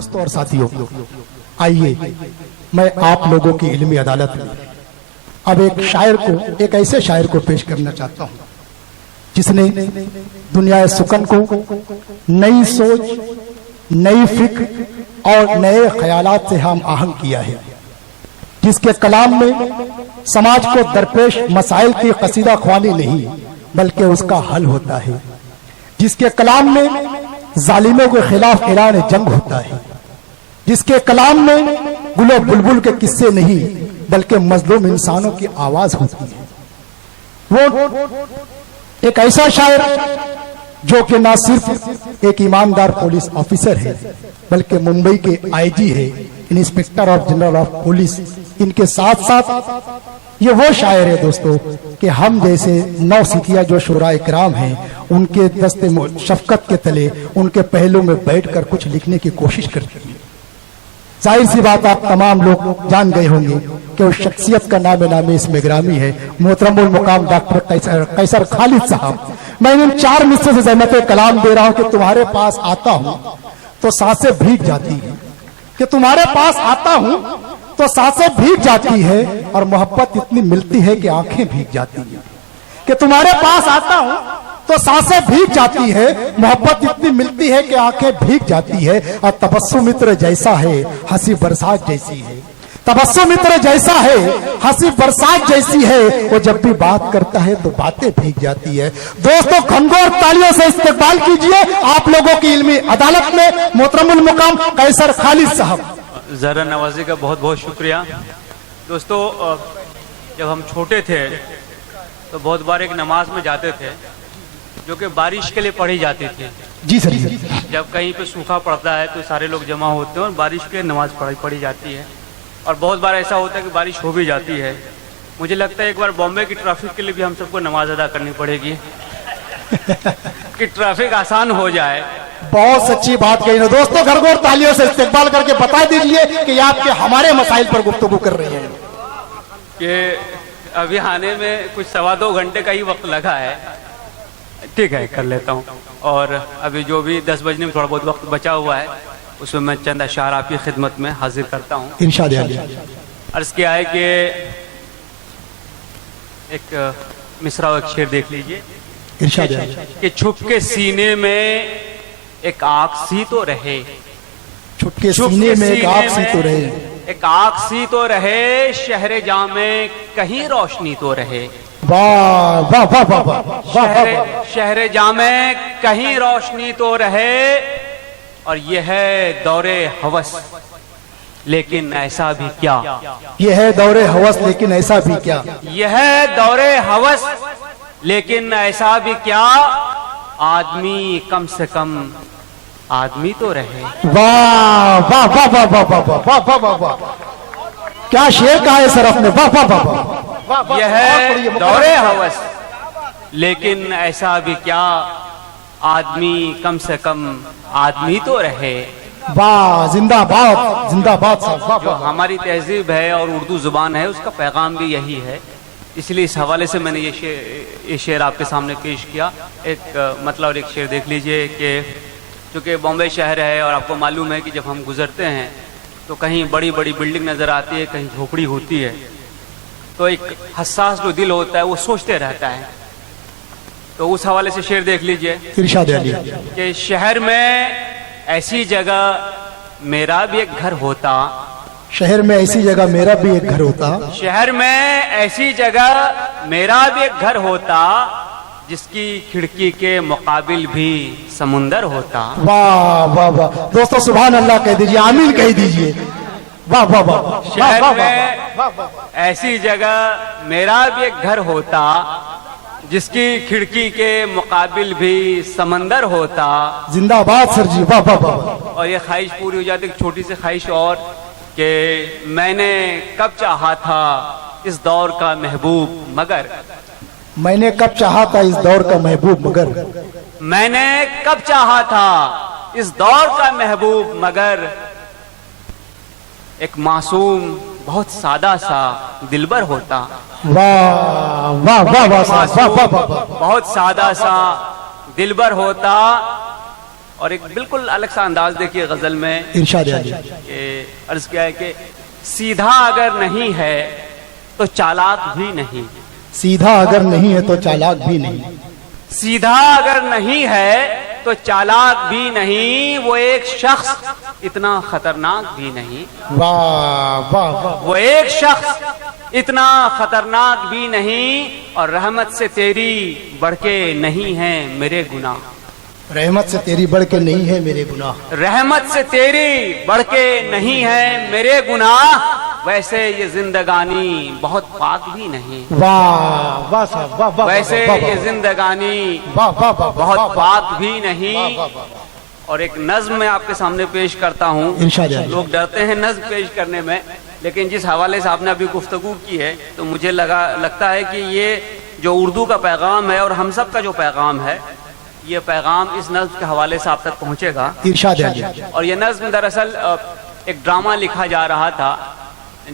दोस्तों और साथियों, आइए मैं आप लोगों की इल्मी अदालत में अब एक ऐसे शायर को पेश करना चाहता हूं जिसने दुनिया सुकन को नई सोच, नई फिक्र और नए ख्यालात से हम आहंग किया है, जिसके कलाम में समाज को दरपेश मसाइल की कसीदा ख्वानी नहीं बल्कि उसका हल होता है, जिसके कलाम में जालिमों के खिलाफ ऐलान जंग होता है, जिसके कलाम में गुलो बुलबुल के किस्से नहीं बल्कि मजलूम इंसानों की आवाज होती है। वो एक ऐसा शायर जो कि ना सिर्फ एक ईमानदार पुलिस ऑफिसर है बल्कि मुंबई के आईजी है, inspector of general of police. इनके साथ साथ ये वो शायर है दोस्तों कि हम जैसे नौसिखिया जो शुरा इकराम हैं उनके दस्ते शफकत के तले उनके पहलू में बैठकर कुछ लिखने की कोशिश करते हैं। जाहिर सी बात आप तमाम लोग जान गए होंगे कि उस शख्सियत का नाम इसमें ग्रामी है मोहतरमुल मुकाम डॉक्टर कैसर खालिद साहब। मैं इन 4 मिसरे से ज़हमत कलाम दे रहा हूं कि तुम्हारे पास आता हूं तो सांसें भीग जाती है, कि तुम्हारे पास आता हूं तो सांसें भीग जाती है और मोहब्बत इतनी मिलती है कि आंखें भीग जाती है, कि तुम्हारे पास आता हूं तो सांसें भीग जाती है, मोहब्बत इतनी मिलती है कि आंखें भीग जाती है। और तबस्सुम मित्र जैसा है हंसी बरसात जैसी है, तबस्सुम मित्र जैसा है हंसी बरसात जैसी है, वो जब भी बात करता है तो बातें भीग जाती है। दोस्तों खंगोर तालियों से इस्तकबाल कीजिए आप लोगों की इल्मी अदालत में मोहतरमुल मुकाम कैसर खालिद साहब। ज़रा नवाजी का बहुत बहुत शुक्रिया। दोस्तों जब हम छोटे थे तो बहुत बार एक नमाज में जाते थे जो कि बारिश के लिए पढ़ी जाती थी। जी सर। जब कहीं पे सूखा पड़ता है तो सारे लोग जमा होते हैं और बारिश के लिए नमाज पढ़ी जाती है, और बहुत बार ऐसा होता है कि बारिश हो भी जाती है। मुझे लगता है एक बार बॉम्बे की ट्रैफिक के लिए भी हम सबको नमाज अदा करनी पड़ेगी कि ट्रैफिक आसान हो जाए। बहुत सच्ची बात कही ना दोस्तों, घरघोर तालियों से इस्तकबाल करके बता दीजिए कि आपके हमारे मसाइल पर गुफ्तगू कर रहे हैं। कि अभी आने में कुछ 1.25 घंटे का ही वक्त लगा है, ठीक है कर लेता हूँ। और अभी जो भी 10 बजने में थोड़ा बहुत वक्त बचा हुआ है उसमें मैं चंद अशार आपकी खिदमत में हाजिर करता हूँ। इंशाअल्लाह। अर्ज किया है कि एक मिसरा एक शेर देख लीजिए कि छुप के सीने में एक आग सी तो रहे, छुप के सीने में एक आग सी तो रहे, एक आग सी तो रहे, शहरे जामे कहीं रोशनी तो रहे। वाह वाह वाह वाह वाह। शहरे जामे कहीं रोशनी तो रहे, और यह है दौरे हवस लेकिन ऐसा भी क्या, यह है दौरे हवस लेकिन ऐसा भी क्या, यह है दौरे हवस लेकिन ऐसा भी क्या, आदमी कम से कम आदमी तो रहे। वाह वाह वाह वाह वाह वाह वाह वाह वाह वाह, क्या शेर कहा है सर आपने, वाह वाह वाह वाह। यह है दौरे हवस लेकिन ऐसा भी क्या, आदमी कम से कम आदमी तो रहे। वाह जिंदाबाद जिंदाबाद साहब। जो हमारी तहजीब है और उर्दू जुबान है उसका पैगाम भी यही है, इसलिए इस हवाले से मैंने ये शेर आपके सामने पेश किया। एक मतलब एक शेर देख लीजिए कि चूँकि बॉम्बे शहर है और आपको मालूम है कि जब हम गुजरते हैं तो कहीं बड़ी बड़ी बिल्डिंग नज़र आती है, कहीं झोपड़ी होती है, तो एक हसास जो दिल होता है वो सोचते रहता है। तो उस हवाले से शेर देख लीजिए कि शहर में ऐसी जगह मेरा भी एक घर होता, शहर में ऐसी जगह मेरा भी एक घर होता, शहर में ऐसी जगह मेरा भी एक घर होता, जिसकी खिड़की के मुकाबिल भी समुंदर होता। वाह वाह वाह दोस्तों सुभान अल्लाह कह दीजिए, आमीन कह दीजिए। वाह वाह वाह। शहर में ऐसी जगह मेरा भी एक घर होता, जिसकी खिड़की के मुकाबिल भी समंदर होता। जिंदाबाद सर जी, वाह वाह वाह। और ये ख्वाहिश पूरी हो जाती, एक छोटी सी ख्वाहिश और कि मैंने कब चाहा था इस दौर का महबूब मगर, मैंने कब चाहा था इस दौर का महबूब मगर, मैंने कब चाहा था इस दौर का महबूब मगर, एक मासूम बहुत सादा सा दिलबर होता। वाह वाह वाह वाह वाह वाह, बहुत सादा सा दिलबर होता, اور ایک بالکل الگ سا انداز دیکھیے غزل میں ارشاد عالی. کہ عرض کیا ہے کہ سیدھا اگر نہیں ہے تو چالاک بھی نہیں. سیدھا اگر نہیں ہے تو چالاک بھی نہیں. سیدھا اگر نہیں ہے تو چالاک بھی نہیں. وہ ایک شخص اتنا خطرناک بھی نہیں. واہ واہ واہ. وہ ایک شخص اتنا خطرناک بھی نہیں. اور رحمت سے تیری بڑھ کے نہیں ہیں میرے گناہ. رحمت سے تیری بڑھ کے نہیں ہے میرے گناہ. رحمت سے تیری بڑھ کے نہیں ہے میرے گناہ. ویسے یہ زندگانی بہت پاک بھی نہیں. واہ واہ صاحب واہ واہ. ویسے یہ زندگانی واہ واہ واہ. بہت پاک بھی نہیں. اور ایک نظم میں آپ کے سامنے پیش کرتا ہوں. ارشاد عالی. لوگ ڈرتے ہیں نظم پیش کرنے میں، لیکن جس حوالے سے آپ نے ابھی گفتگو کی ہے تو مجھے لگتا ہے کہ یہ جو اردو کا پیغام ہے اور ہم سب کا جو پیغام ہے، یہ پیغام اس نظم کے حوالے سے آپ تک پہنچے گا. ارشاد عالی. اور یہ نظم دراصل ایک ڈرامہ لکھا جا رہا تھا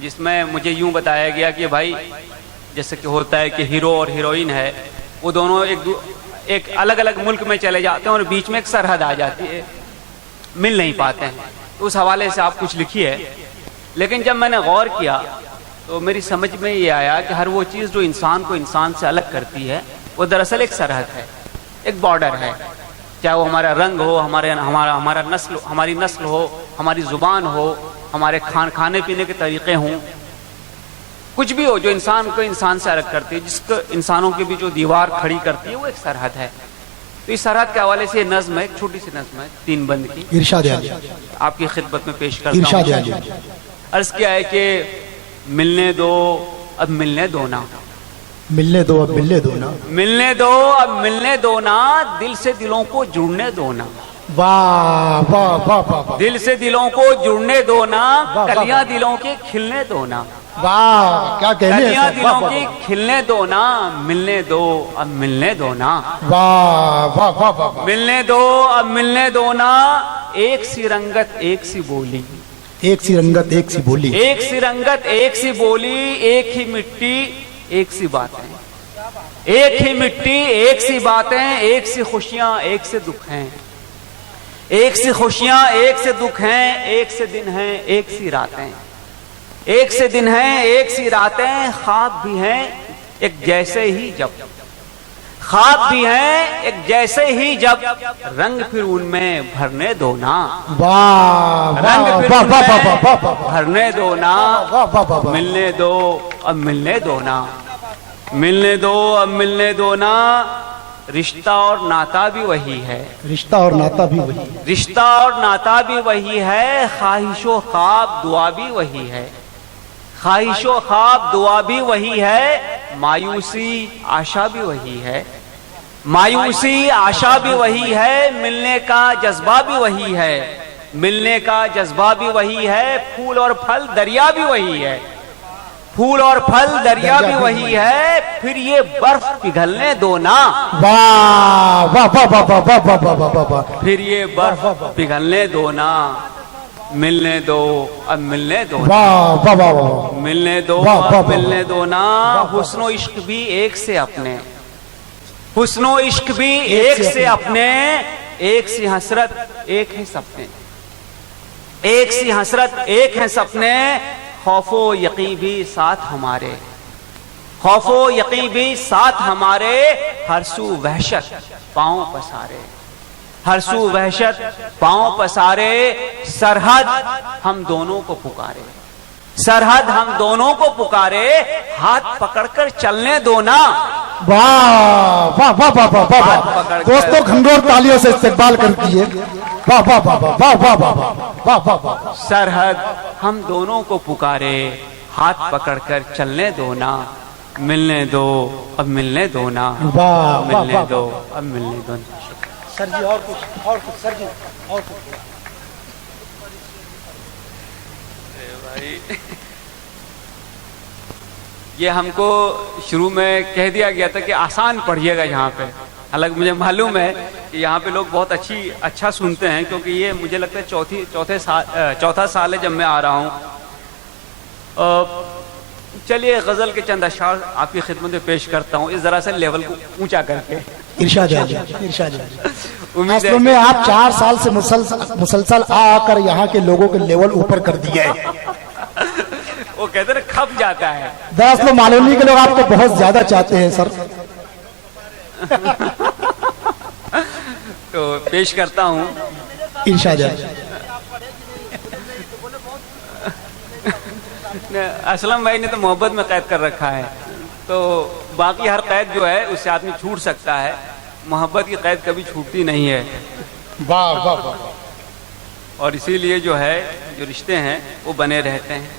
جس میں مجھے یوں بتایا گیا کہ بھائی جیسے کہ ہوتا ہے کہ ہیرو اور ہیروئن ہے، وہ دونوں ایک الگ الگ ملک میں چلے جاتے ہیں اور بیچ میں ایک سرحد آ جاتی ہے، مل نہیں پاتے ہیں. تو اس حوالے سے آپ کچھ لکھیے. لیکن جب میں نے غور کیا تو میری سمجھ میں یہ آیا کہ ہر وہ چیز جو انسان کو انسان سے الگ کرتی ہے وہ دراصل ایک سرحد ہے، ایک بارڈر ہے. چاہے وہ ہمارا رنگ ہو، ہمارا نسل، ہماری نسل ہو، ہماری زبان ہو، ہمارے کھانے پینے کے طریقے ہوں، کچھ بھی ہو جو انسان کو انسان سے الگ کرتی ہے، جس کو انسانوں کے بھی جو دیوار کھڑی کرتی ہے وہ ایک سرحد ہے. تو اس سرحد کے حوالے سے یہ نظم ہے، ایک چھوٹی سی نظم ہے 3 بند کی. ارشاد عالی. آپ کی خدمت میں پیش کرتا ارشاد ہوں. عالی. عرض کیا ہے کہ ملنے دو اب ملنے دو نا. ملنے دو اب ملنے دو نا. ملنے دو اب ملنے دو نا. دل سے دلوں کو جڑنے دو نا. واہ واہ واہ واہ. دل سے دلوں کو جڑنے دو نا. کلیاں دلوں کے کھلنے دو نا. واہ کیا کہنے ہیں. کلیاں دلوں کی کھلنے دو نا. ملنے دو اب ملنے دو نا. واہ واہ واہ واہ. ملنے دو اب ملنے دو نا. ایک سی رنگت ایک سی بولی. ایک سی رنگت ایک سی بولی. ایک سی رنگت ایک سی بولی. ایک ہی مٹی ایک سی باتیں. ایک ہی مٹی ایک سی باتیں. ایک سی خوشیاں ایک سے دکھ ہیں. ایک سی خوشیاں ایک سے دکھ ہیں. ایک سے دن ہیں ایک سی راتیں. ایک سے دن ہیں ایک سی راتیں. خواب بھی ہیں ایک جیسے ہی جب. خواب بھی ہیں ایک جیسے ہی جب. رنگ پھر ان میں بھرنے دو نا. واہ رنگ واہ پھر واہ ان واہ میں واہ واہ واہ. بھرنے دو نا. واہ واہ واہ واہ. ملنے دو اب ملنے دو نا. ملنے دو اب ملنے دو نا. رشتہ اور ناتا بھی وہی ہے. رشتہ اور ناتا بھی وہی. رشتہ اور ناتا بھی وہی ہے. خواہش و خواب دعا بھی وہی ہے. خواہش و خواب دعا بھی وہی ہے. مایوسی آشا بھی وہی ہے. مایوسی آشا بھی وہی ہے. ملنے کا جذبہ بھی وہی ہے. ملنے کا جذبہ بھی وہی ہے. پھول اور پھل دریا بھی وہی ہے. پھول اور پھل دریا بھی وہی ہے. پھر یہ برف پگھلنے دو نا. واہ واہ واہ واہ واہ واہ واہ واہ واہ واہ. پھر یہ برف پگھلنے دو نا. ملنے دو اب ملنے دو نا. واہ واہ واہ واہ. ملنے دو واہ واہ اب واہ. ملنے دو نا. حسن و عشق بھی ایک سے اپنے. حسن و عشق بھی ایک سے اپنے. ایک سی حسرت ایک ہے سپنے. ایک سی حسرت ایک ہے سپنے. خوف و یقین بھی ساتھ ہمارے. خوف و یقین بھی ساتھ ہمارے. ہر سو وحشت پاؤں پسارے. ہر سو وحشت پاؤں پسارے. سرحد ہم دونوں کو پکارے. سرحد ہم دونوں کو پکارے. ہاتھ پکڑ کر چلنے دو نا. واہ واہ واہ واہ واہ واہ. دوستوں گھنگور تالیوں سے استقبال کر دیجیے. واہ واہ واہ واہ واہ واہ واہ واہ واہ واہ. سرحد ہم دونوں کو پکارے. ہاتھ پکڑ کر چلنے دو نا. ملنے دو اب ملنے دو نا. واہ ملنے واہ دو اب ملنے دو نا. سر جی اور کچھ سر جی اور کچھ. یہ ہم کو شروع میں کہہ دیا گیا تھا کہ آسان پڑھیے گا یہاں پہ. حالانکہ مجھے معلوم ہے کہ یہاں پہ لوگ بہت اچھا سنتے ہیں، کیونکہ یہ مجھے لگتا ہے چوتھا سال ہے جب میں آ رہا ہوں. چلیے غزل کے چند اشعار آپ کی خدمت میں پیش کرتا ہوں، اس ذرا سے لیول کو اونچا کر کے. ارشاد ہے ارشاد ہے. उम्मीद है असल में आप 4 साल से मुसलसल आकर यहाँ के लोगों के लेवल ऊपर कर दिए हैं। वो कहते हैं खप जाता है। दरअसल मालूनी के लोग आपको बहुत ज्यादा चाहते हैं सर। तो पेश करता हूँ इरशाद असलम भाई ने तो मोहब्बत में कैद कर रखा है, तो बाकी हर कैद जो है उससे आदमी छूट सकता है, मोहब्बत की कैद कभी छूटती नहीं है। वाह वाह वाह। और इसीलिए जो है जो रिश्ते हैं वो बने रहते हैं।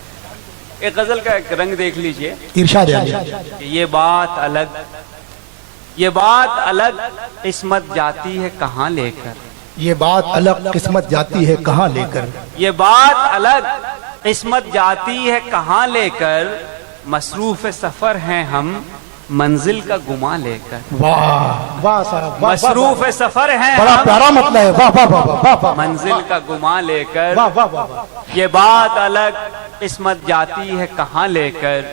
एक गजल का एक रंग देख लीजिए। इरशाद ये बात अलग किस्मत जाती है कहाँ लेकर, ये बात अलग किस्मत जाती है कहाँ लेकर, ये बात अलग किस्मत जाती है कहाँ लेकर, मसरूफ सफर हैं हम मंजिल का गुमा लेकर। वाह वाह साहब, मसरूफ सफर हैं बड़ा हम प्यारा मतलब है। वाह वाह वाह वाह वाह, मंजिल का गुमा लेकर, वाह वाह वाह। ये बात अलग किस्मत जाती है कहाँ लेकर,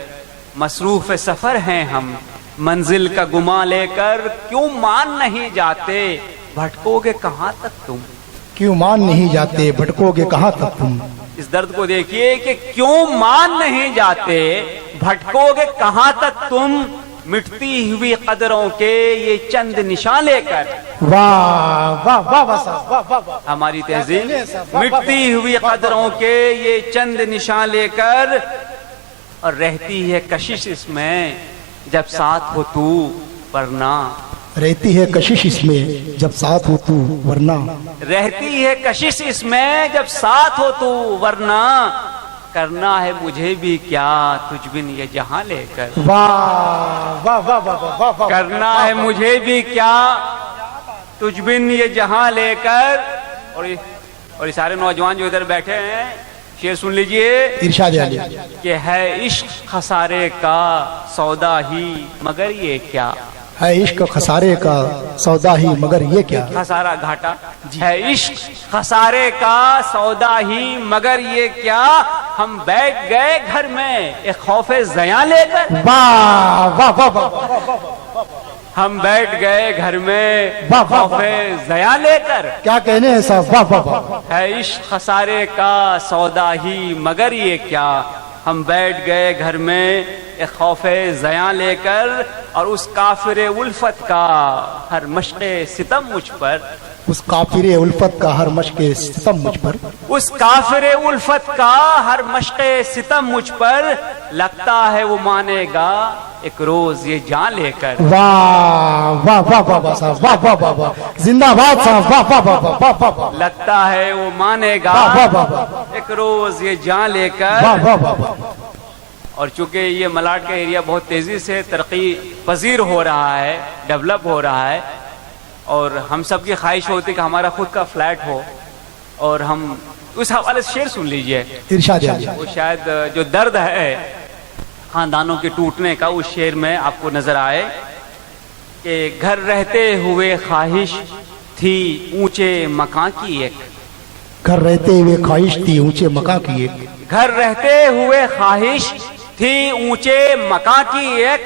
मसरूफ सफर हैं हम मंजिल का गुमा लेकर, क्यों मान नहीं जाते भटकोगे कहाँ तक तुम, क्यों मान नहीं जाते भटकोगे कहाँ तक तुम। इस दर्द को देखिए कि क्यों मान नहीं जाते भटकोगे कहाँ तक तुम, मिटती हुई कदरों के ये चंद निशान लेकर। वाह वाह वाह वाह साहब, वाह वाह वाह। हमारी तहजीब मिटती हुई कदरों के ये चंद निशान लेकर, और रहती है कशिश इसमें जब साथ हो तू वरना, रहती है कशिश इसमें जब साथ हो तू वरना, रहती है कशिश इसमें जब साथ हो तू वरना, करना है मुझे भी क्या तुझ बिन ये जहां लेकर। वाह वाह वाह वाह वाह वाह। करना है मुझे भी क्या तुझ बिन ये जहां लेकर। और ये सारे नौजवान जो इधर बैठे हैं शेर सुन लीजिए। इरशाद अली कि है इश्क खसारे का सौदा ही मगर ये क्या, है इश्क खसारे का सौदा ही मगर ये क्या, खसारा घाटा है इश्क खसारे का सौदा ही मगर ये क्या, हम बैठ गए घर में एक खौफे ज़या लेकर। वाह वाह वाह वाह। हम बैठ गए घर में वाह, वाह, खौफे ज़या लेकर, क्या कहने हैं साहब, वाह वाह वाह। है इश्क खसारे का सौदा ही मगर ये क्या, हम बैठ गए घर में एक खौफे ज़या लेकर, और उस काफिर उल्फत का हर मशक़े सितम मुझ पर, उस काफिर उल्फत का हर मशक़े सितम मुझ पर, उस काफिर उल्फत का हर मशक़े सितम मुझ पर, लगता है वो मानेगा एक रोज ये जान लेकर। वाह वाह वाह वाह वाह साहब, वाह वाह वाह वाह, जिंदाबाद साहब, वाह वाह वाह वाह वाह वाह। लगता है वो मानेगा वाह वाह वाह एक रोज ये जान लेकर। वाह वाह वाह वाह। और चूंकि ये मलाड का एरिया बहुत तेजी से तरक्की पजीर हो रहा है, डेवलप हो रहा है, और हम सब की ख्वाहिश होती है कि हमारा खुद का फ्लैट हो, और हम उस हवाले से शेर सुन लीजिए। इरशाद अली वो शायद जो दर्द है खानदानों के टूटने का उस शेर में आपको नजर आए कि घर रहते हुए ख्वाहिश थी ऊंचे मकान की एक, घर रहते हुए ख्वाहिश थी ऊंचे मकान की एक, घर रहते हुए ख्वाहिश थी ऊंचे मकान की एक,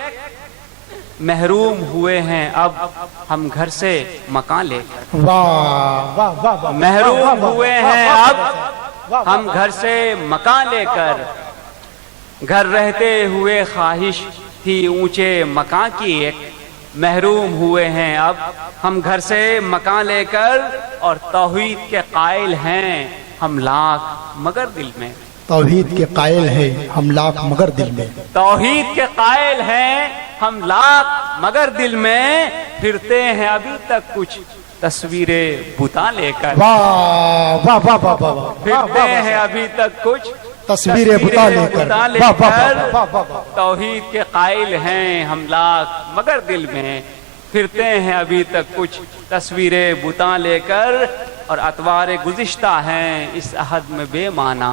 महरूम हुए हैं अब हम घर से मकान लेकर। वाह वाह वाह वाह। महरूम हुए हैं अब हम घर से मकान लेकर, घर रहते हुए ख्वाहिश थी ऊंचे मकान की एक, महरूम हुए हैं अब हम घर से मकान लेकर, और तौहीद के कायल हैं हम लाख मगर दिल में, तौहीद के कायल है हम लाख मगर दिल में, तौहीद के कायल हैं हम लाख मगर दिल में, फिरते हैं अभी तक कुछ तस्वीरें बुता लेकर। वाह वाह वाह वाह वाह। फिरते हैं अभी तक कुछ तस्वीरें बुता लेकर, वाह वाह वाह वाह। तौहीद के कायल हैं हम लाख मगर दिल में, फिरते हैं अभी तक कुछ तस्वीरें बुता लेकर, और अतवार गुज़िश्ता हैं इस अहद में बेमाना,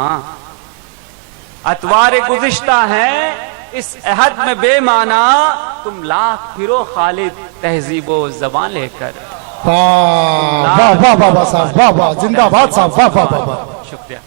अतवार गुज़िश्ता हैं इस अहद में बेमाना, तुम लाख फिरो खालिद तहजीबो ज़बान लेकर। वाह वाह वाह वाह साहब, वाह वाह, जिंदाबाद साहब, वाह वाह वाह। शुक्रिया।